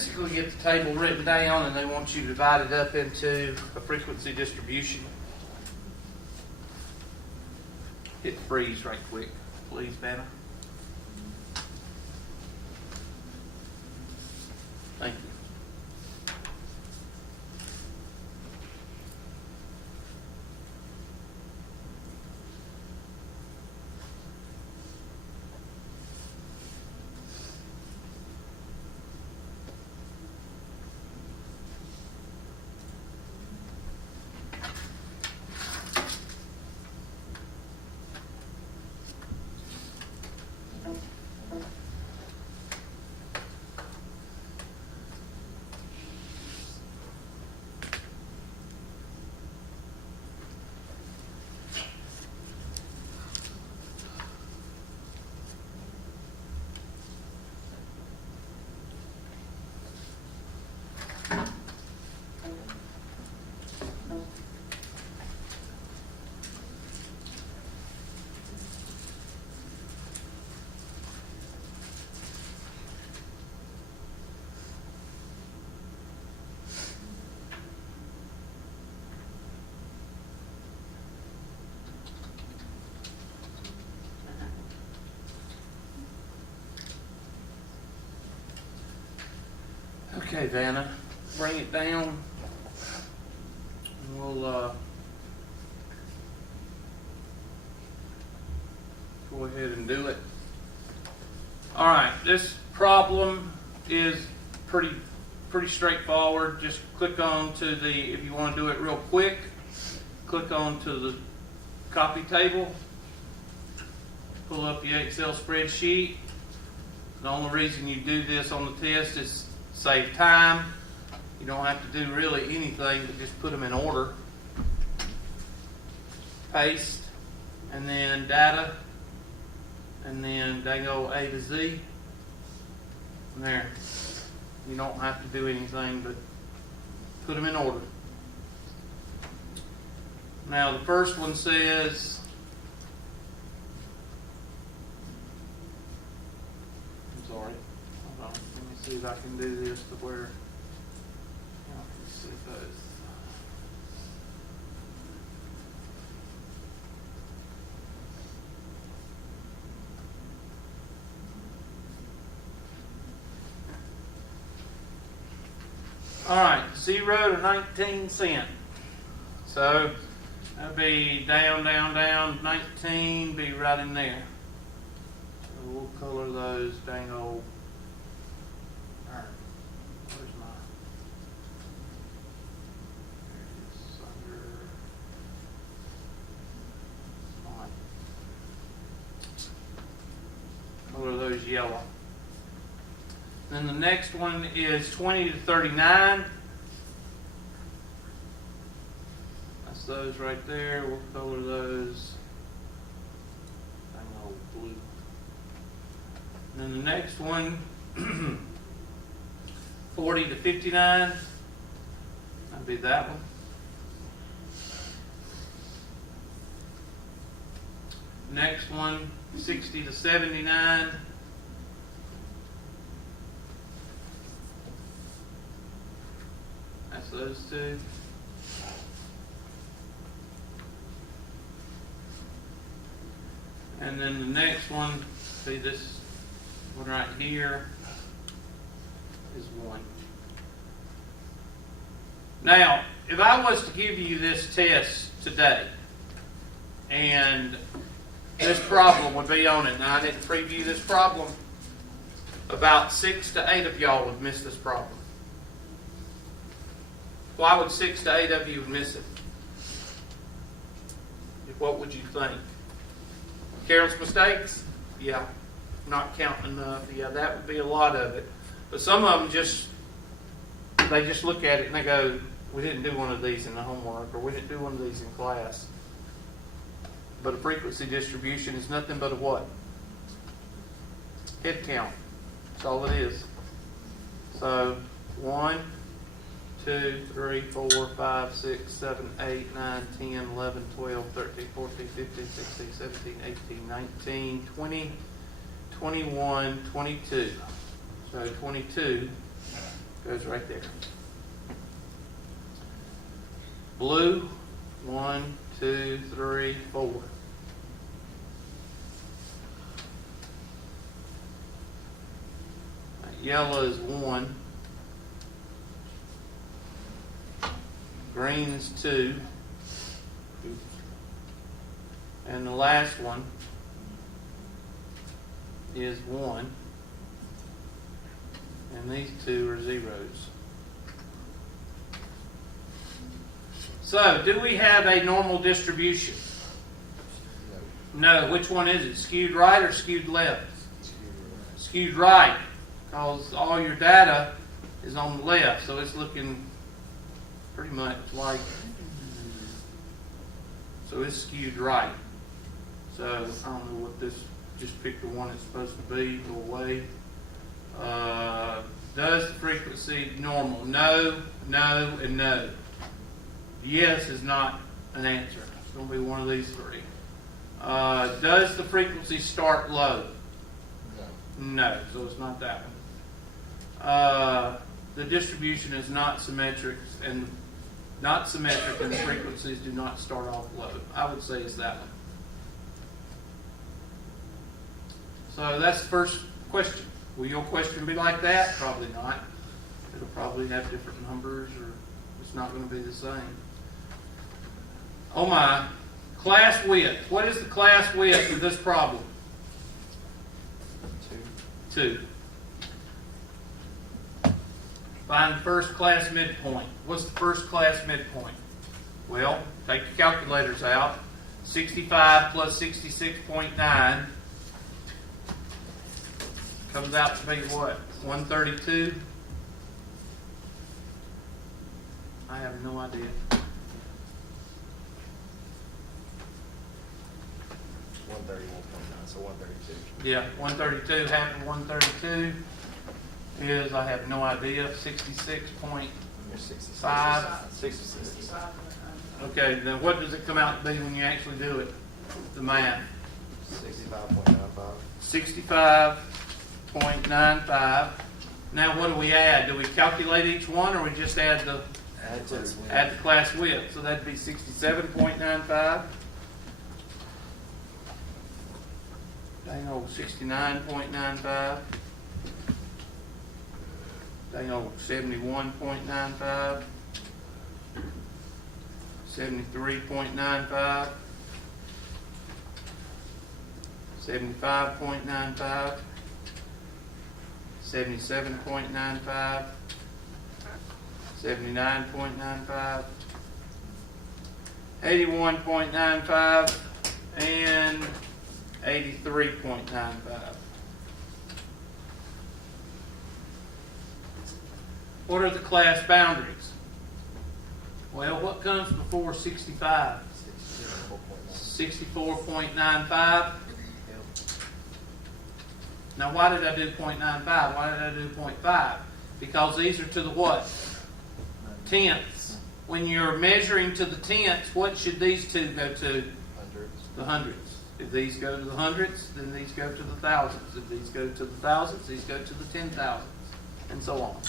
basically get the table written down, and they want you to divide it up into a frequency distribution. Hit freeze right quick, please, Vanna. Thank you. Okay, Vanna, bring it down. And we'll go ahead and do it. All right, this problem is pretty straightforward. Just click on to the, if you want to do it real quick, click on to the copy table, pull up your Excel spreadsheet. The only reason you do this on the test is save time. You don't have to do really anything but just put them in order. Paste, and then data, and then dango A to Z. And there. You don't have to do anything but put them in order. Now the first one says, I'm sorry, hold on, let me see if I can do this to where I can see both. All right, 0 to 19 cents. So that'll be down, down, down. 19 be right in there. So we'll color those dang old. All right, where's my? There it is under. Color those yellow. Then the next one is 20 to 39. That's those right there. We'll color those old blue. And then the next one, 40 to 59. That'd be that one. Next one, 60 to 79. That's those two. And then the next one, see this one right here, is 1. Now, if I was to give you this test today, and this problem would be on it, now I didn't preview this problem, about 6 to 8 of y'all would miss this problem. Why would 6 to 8 of you miss it? What would you think? Careless mistakes? Yeah. Not counting enough? Yeah, that would be a lot of it. But some of them they just look at it and they go, we didn't do one of these in the homework, or we didn't do one of these in class. But a frequency distribution is nothing but a what? Head count. That's all it is. So 1, 2, 3, 4, 5, 6, 7, 8, 9, 10, 11, 12, 13, 14, 15, 16, 17, 18, 19, 20, 21, 22. So 22 Goes right there. Blue, 1, 2, 3, 4. Yellow is 1. Green is 2. And the last one is 1. And these two are zeros. So, do we have a normal distribution? No. Which one is it? Skewed right or skewed left? Skewed right. Because all your data is on the left. So it's looking pretty much like, so it's skewed right. So I don't know what this, just pick the one it's supposed to be, go away. Does the frequency normal? No, no, and no. Yes is not an answer. It's going to be one of these three. Does the frequency start low? No, so it's not that one. The distribution is not symmetric, and the frequencies do not start off low. I would say it's that one. So that's the first question. Will your question be like that? Probably not. It'll probably have different numbers, or it's not going to be the same. Oh my. Class width. What is the class width of this problem? 2. Find the first class midpoint. What's the first class midpoint? Well, take your calculators out. 65 plus 66.9 comes out to be what? 132? I have no idea. 131.9, so 132. Yeah, 132, half of 132 is, I have no idea, 66.5. 66. Okay, then what does it come out to be when you actually do it? The math. 65.95. 65.95. Now what do we add? Do we calculate each one, or we just add the class width? So that'd be 67.95. Dang old 69.95. Dang old 71.95. 73.95. 75.95. 77.95. 79.95. 81.95. And 83.95. What are the class boundaries? Well, what comes before 65? 64.95. Now, why did I do 0.95? Why did I do 0.5? Because these are to the what? Tenths. When you're measuring to the tenths, what should these two go to? Hundreds. The hundreds. If these go to the hundreds, then these go to the thousands. If these go to the thousands, these go to the 10,000s, and so on.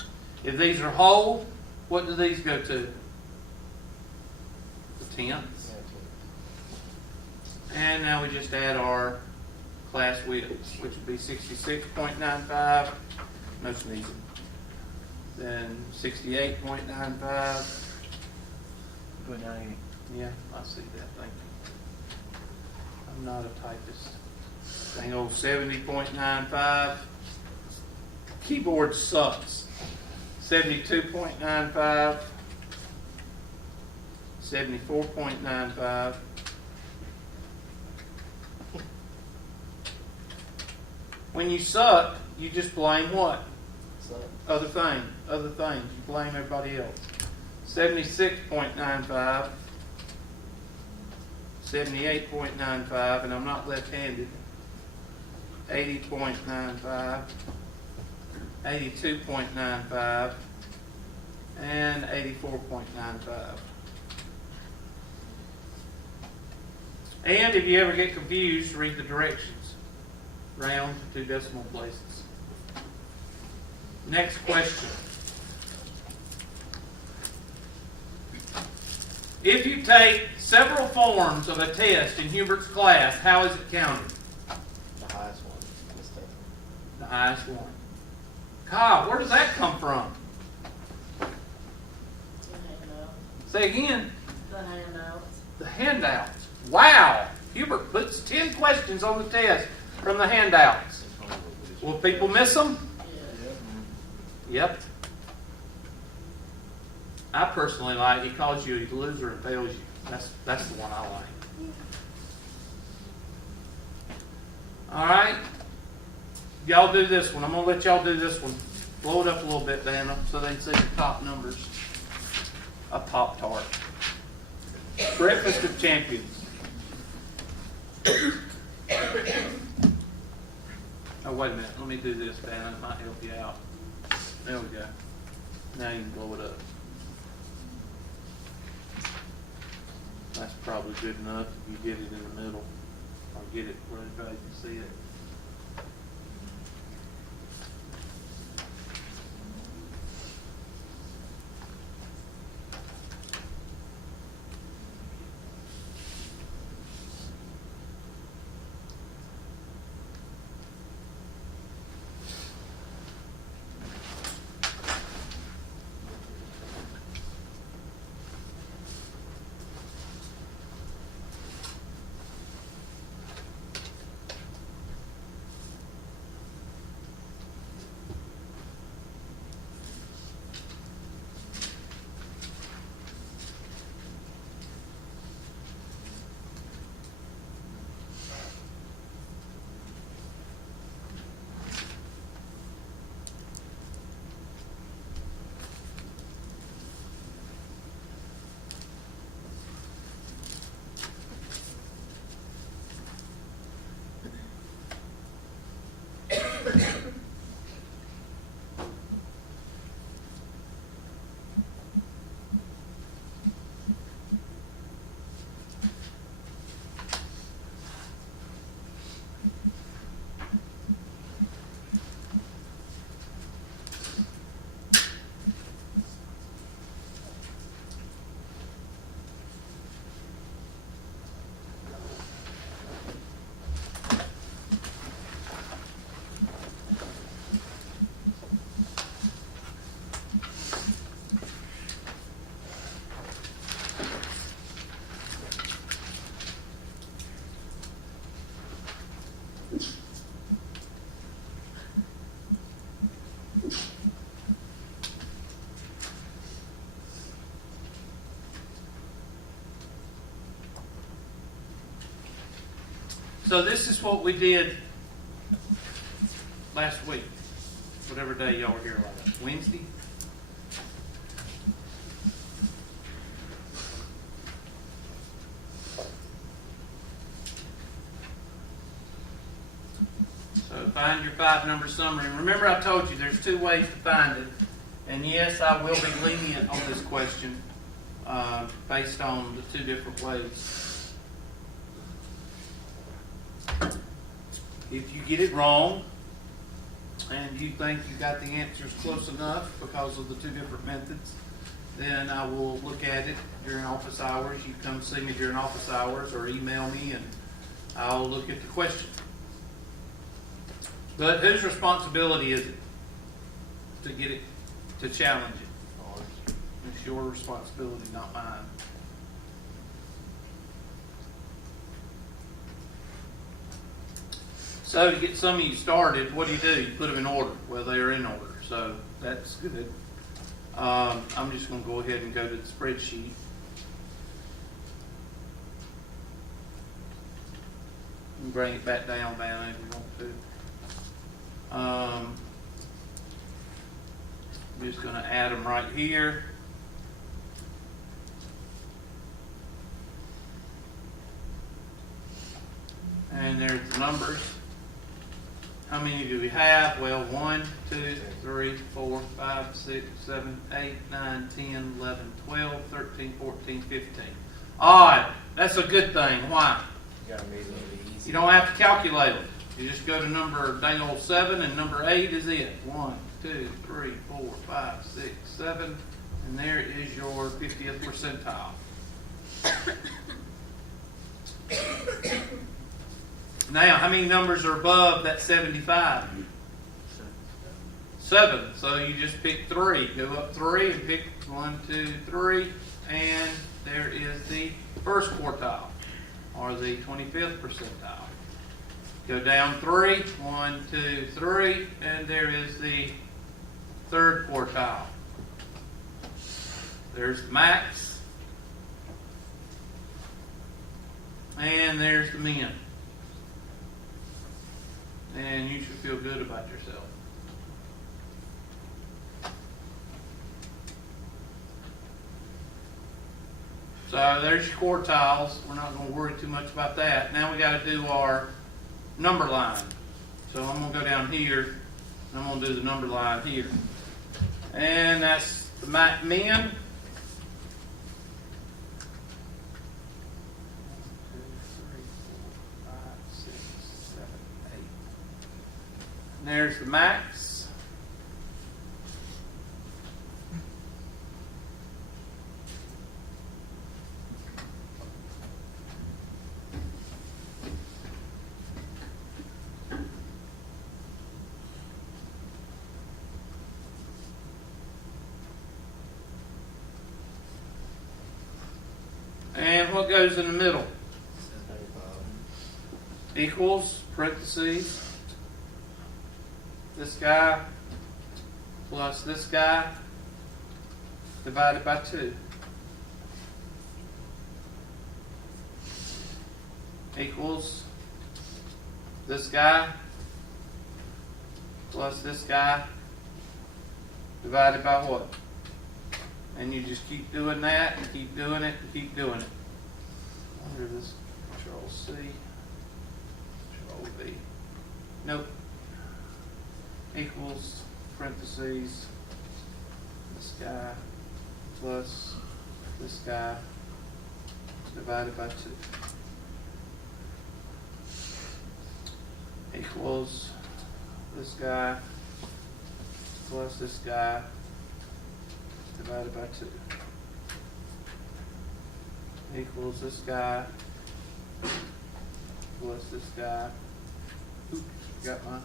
If these are whole, what do these go to? The tenths. And now we just add our class widths, which would be 66.95, no sneezing. Then 68.95. Yeah, I see that, thank you. I'm not a typist. Dang old 70.95. Keyboard sucks. 72.95. 74.95. When you suck, you just blame what? Other things. You blame everybody else. 76.95. 78.95, and I'm not left-handed. 80.95. 82.95. And 84.95. And if you ever get confused, read the directions. Round to 2 decimal places. Next question. If you take several forms of a test in Hubert's class, how is it counted? The highest one is taken. The highest one. Kyle, where does that come from? Say again. The handouts. The handouts. Wow. Hubert puts 10 questions on the test from the handouts. Will people miss them? Yeah. Yep. I personally like, he calls you a loser and fails you. That's the one I like. All right. Y'all do this one. I'm going to let y'all do this one. Blow it up a little bit, Dana, so they can see the top numbers. A Pop-Tart. Breakfast of Champions. Oh, wait a minute. Let me do this, Dana. It might help you out. There we go. Now you can blow it up. That's probably good enough if you get it in the middle. Or get it where everybody can see it. So this is what we did last week, whatever day y'all were here last. Wednesday? So find your 5-number summary. And remember I told you there's 2 ways to find it. And yes, I will be lenient on this question based on the 2 different ways. If you get it wrong and you think you got the answers close enough because of the 2 different methods, then I will look at it during office hours. You come see me during office hours or email me and I'll look at the question. But whose responsibility is it to get it, to challenge it? It's your responsibility, not mine. So to get some of you started, what do? You put them in order. Well, they are in order, so that's good. I'm just going to go ahead and go to the spreadsheet. And bring it back down, man, if you want to. I'm just going to add them right here. And there's the numbers. How many do we have? Well, 1, 2, 3, 4, 5, 6, 7, 8, 9, 10, 11, 12, 13, 14, 15. Odd. That's a good thing. Why? You gotta make it a little easy. You don't have to calculate them. You just go to number Daniel 7 and number 8 is it. 1, 2, 3, 4, 5, 6, 7. And there is your 50th percentile. Now, how many numbers are above that 75? 7. So you just pick 3. Go up 3 and pick 1, 2, 3. And there is the first quartile, or the 25th percentile. Go down 3. 1, 2, 3. And there is the third quartile. There's the max. And there's the min. And you should feel good about yourself. So there's your quartiles. We're not going to worry too much about that. Now we got to do our number line. So I'm going to go down here, and I'm going to do the number line here. And that's the min. 7, 8. And there's the max. And what goes in the middle? Equals, parentheses, this guy plus this guy divided by 2. Equals this guy plus this guy divided by what? And you just keep doing that and keep doing it and keep doing it. Under this Control C. V. Nope. Equals, parentheses, this guy plus this guy divided by 2. Equals this guy plus this guy divided by 2. Equals this guy plus this guy. Oops, got my.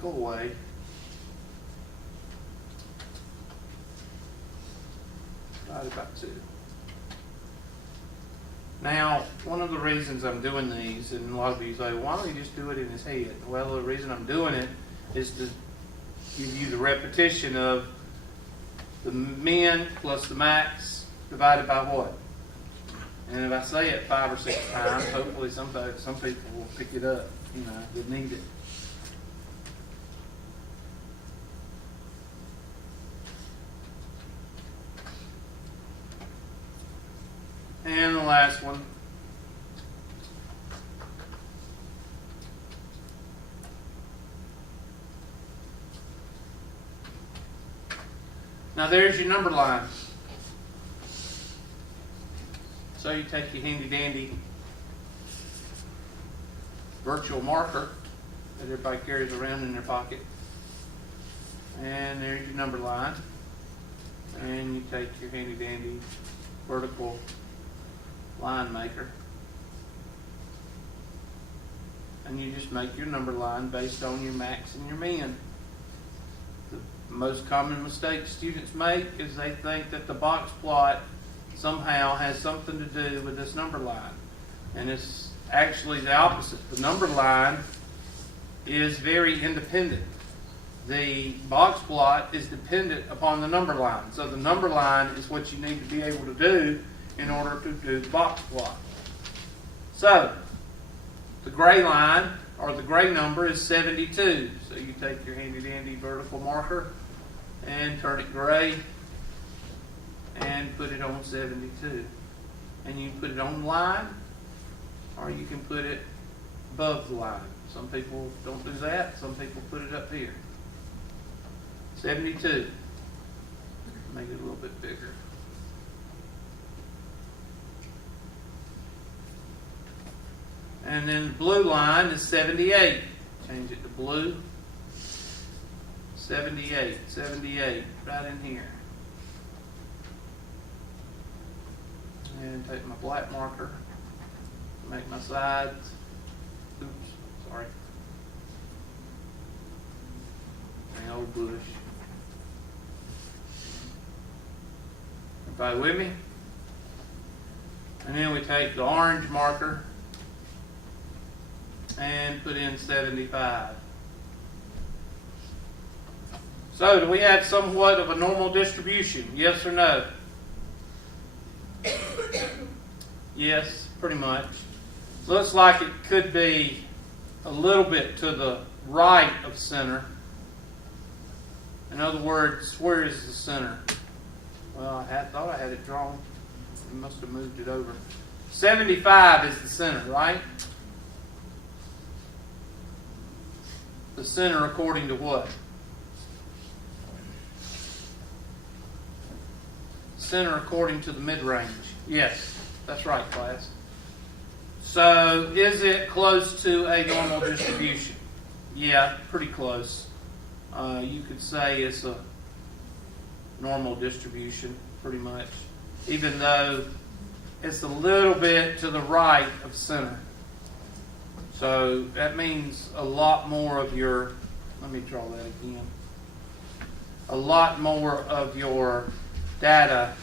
Go away. Divided by 2. Now, one of the reasons I'm doing these, and a lot of you say, why don't you just do it in his head? Well, the reason I'm doing it is to give you the repetition of the min plus the max divided by what? And if I say it 5 or 6 times, hopefully some people will pick it up, that need it. And the last one. Now there's your number line. So you take your handy dandy virtual marker that everybody carries around in their pocket. And there's your number line. And you take your handy dandy vertical line maker. And you just make your number line based on your max and your min. The most common mistake students make is they think that the box plot somehow has something to do with this number line. And it's actually the opposite. The number line is very independent. The box plot is dependent upon the number line. So the number line is what you need to be able to do in order to do the box plot. So the gray line, or the gray number, is 72. So you take your handy dandy vertical marker and turn it gray and put it on 72. And you can put it on the line, or you can put it above the line. Some people don't do that. Some people put it up here. 72. Make it a little bit bigger. And then the blue line is 78. Change it to blue. 78, 78, right in here. And take my black marker, make my sides. Oops, sorry. The old bush. Everybody with me? And then we take the orange marker and put in 75. So, do we have somewhat of a normal distribution? Yes or no? Yes, pretty much. Looks like it could be a little bit to the right of center. In other words, where is the center? Well, I thought I had it drawn. I must have moved it over. 75 is the center, right? The center according to what? Center according to the mid-range. Yes, that's right, class. So, is it close to a normal distribution? Yeah, pretty close. You could say it's a normal distribution, pretty much. Even though it's a little bit to the right of center. So, that means a lot more of your, let me draw that again. A lot more of your data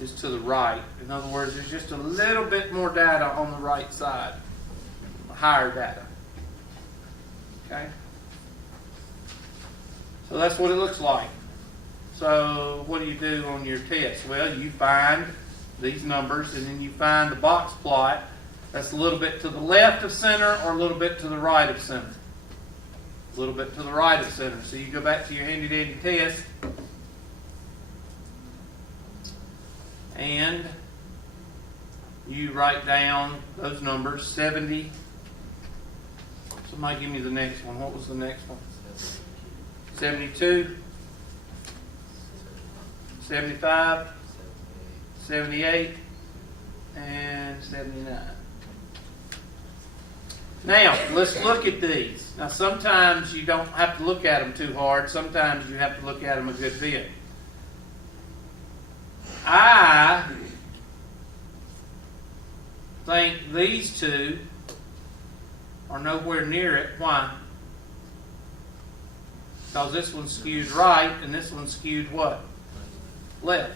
is to the right. In other words, there's just a little bit more data on the right side. Higher data. Okay? So that's what it looks like. So what do you do on your test? Well, you find these numbers and then you find the box plot that's a little bit to the left of center or a little bit to the right of center. A little bit to the right of center. So you go back to your handy dandy test and you write down those numbers. 70. Somebody give me the next one. What was the next one? 72, 75, 78, and 79. Now, let's look at these. Now, sometimes you don't have to look at them too hard. Sometimes you have to look at them a good bit. I think these two are nowhere near it. Why? Because this one's skewed right and this one's skewed what? Left.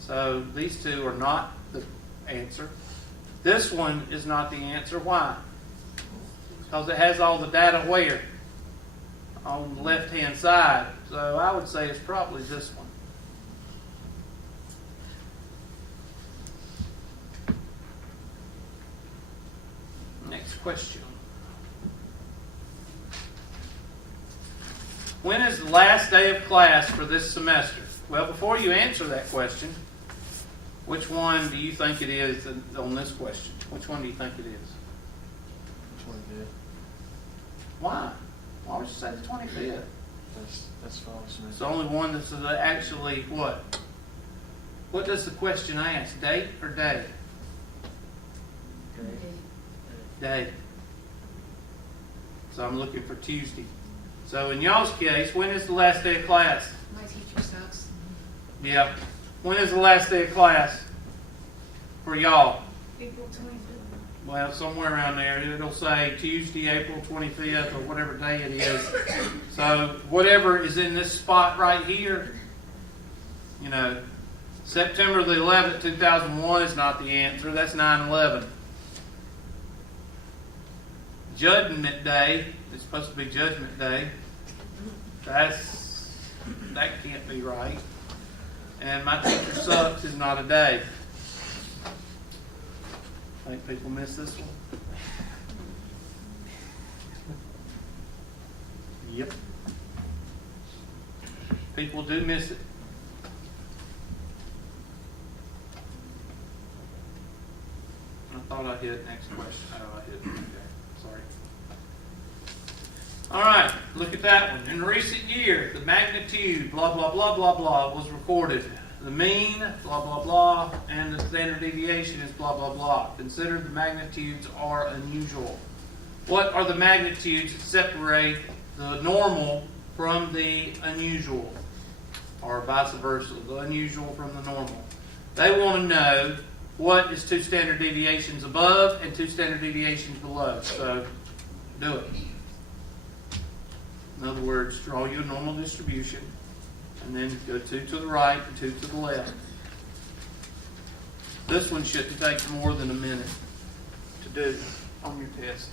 So these two are not the answer. This one is not the answer. Why? Because it has all the data where? On the left-hand side. So I would say it's probably this one. Next question. When is the last day of class for this semester? Well, before you answer that question, which one do you think it is on this question? Which one do you think it is? 25th. Why? Why would you say the 25th? That's false. It's the only one that's actually what? What does the question ask? Date or day? Day. So I'm looking for Tuesday. So in y'all's case, when is the last day of class? My teacher sucks. Yeah. When is the last day of class for y'all? April 25th. Well, somewhere around there. It'll say Tuesday, April 25th, or whatever day it is. So whatever is in this spot right here, you know, September the 11th, 2001 is not the answer. That's 9/11. Judgment Day is supposed to be Judgment Day. That can't be right. And my teacher sucks is not a day. I think people miss this one. Yep. People do miss it. I thought I hit next question. Oh, I hit. Okay. Sorry. All right. Look at that one. In recent years, the magnitude, blah, blah, blah, blah, blah, was recorded. The mean, blah, blah, blah, and the standard deviation is blah, blah, blah. Consider the magnitudes are unusual. What are the magnitudes that separate the normal from the unusual? or vice versa, the unusual from the normal. They want to know what is 2 standard deviations above and 2 standard deviations below. So do it. In other words, draw your normal distribution and then go 2 to the right and 2 to the left. This one shouldn't take more than a minute to do on your test.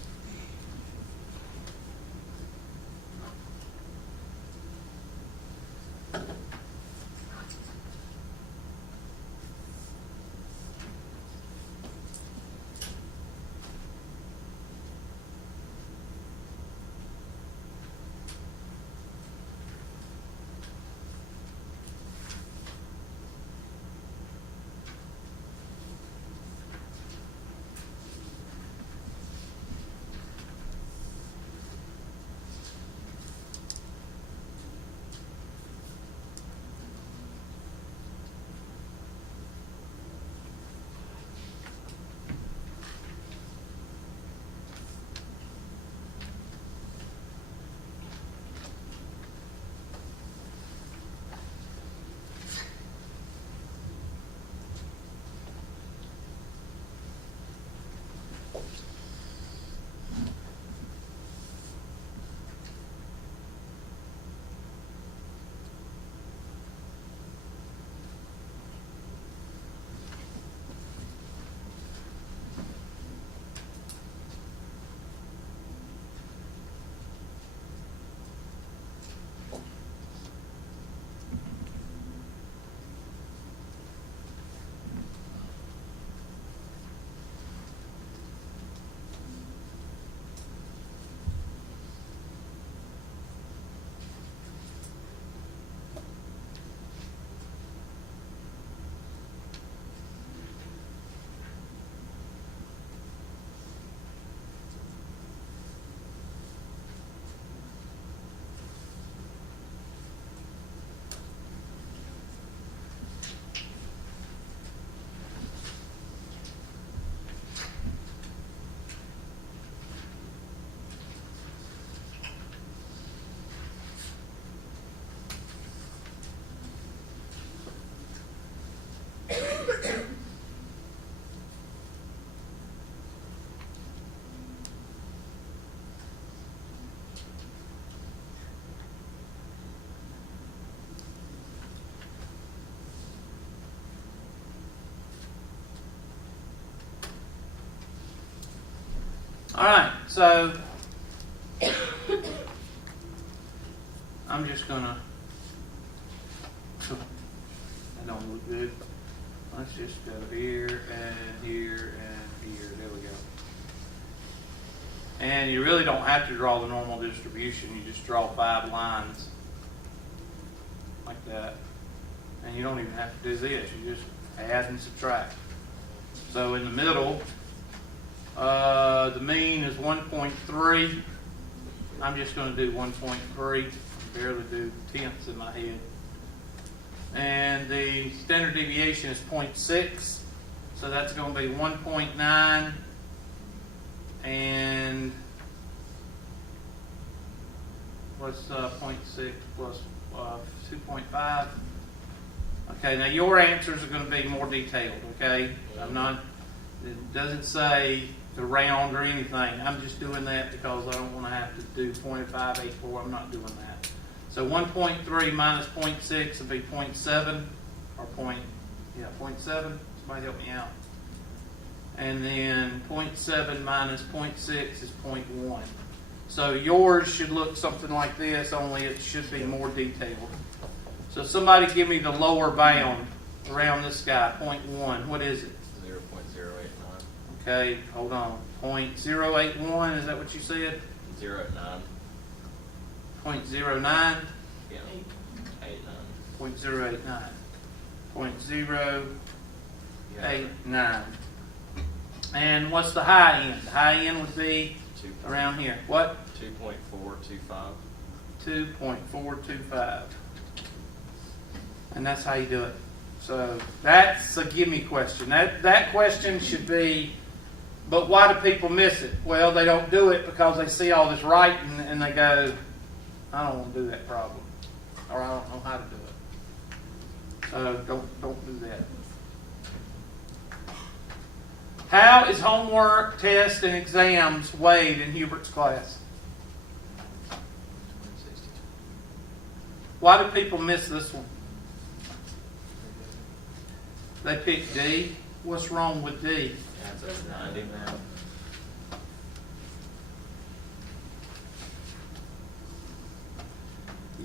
All right, so I'm just gonna. That don't look good. Let's just go here and here and here. There we go. And you really don't have to draw the normal distribution. You just draw 5 lines like that, and you don't even have to do this. You just add and subtract. So in the middle. The mean is 1.3. I'm just going to do 1.3. Barely do tenths in my head. And the standard deviation is 0.6. So that's going to be 1.9. And what's 0.6 plus 2.5? Okay, now your answers are going to be more detailed, okay? It doesn't say to round or anything. I'm just doing that because I don't want to have to do 0.584. I'm not doing that. So 1.3 minus 0.6 would be 0.7 or 0.7. Somebody help me out. And then 0.7 minus 0.6 is 0.1. So yours should look something like this, only it should be more detailed. So somebody give me the lower bound around this guy, 0.1. What is it? 0.089. Okay, hold on. 0.081, is that what you said? 0.9. 0.09? Yeah. 89. 0.089. 0.089. And what's the high end? The high end would be around here. What? 2.425. 2.425. And that's how you do it. So that's a gimme question. That question should be, but why do people miss it? Well, they don't do it because they see all this writing and they go, I don't want to do that problem. Or I don't know how to do it. Don't do that. How is homework, tests, and exams weighed in Hubert's class? Why do people miss this one? They picked D. What's wrong with D? Adds up to 90 now.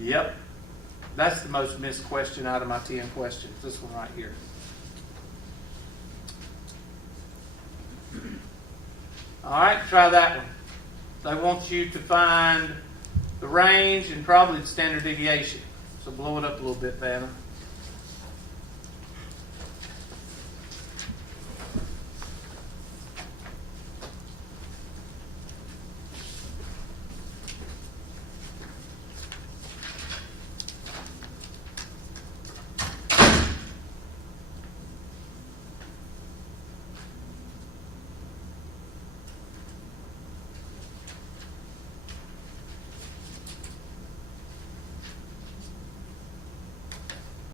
Yep. That's the most missed question out of my 10 questions. This one right here. All right, try that one. They want you to find the range and probably the standard deviation. So blow it up a little bit, Vanna.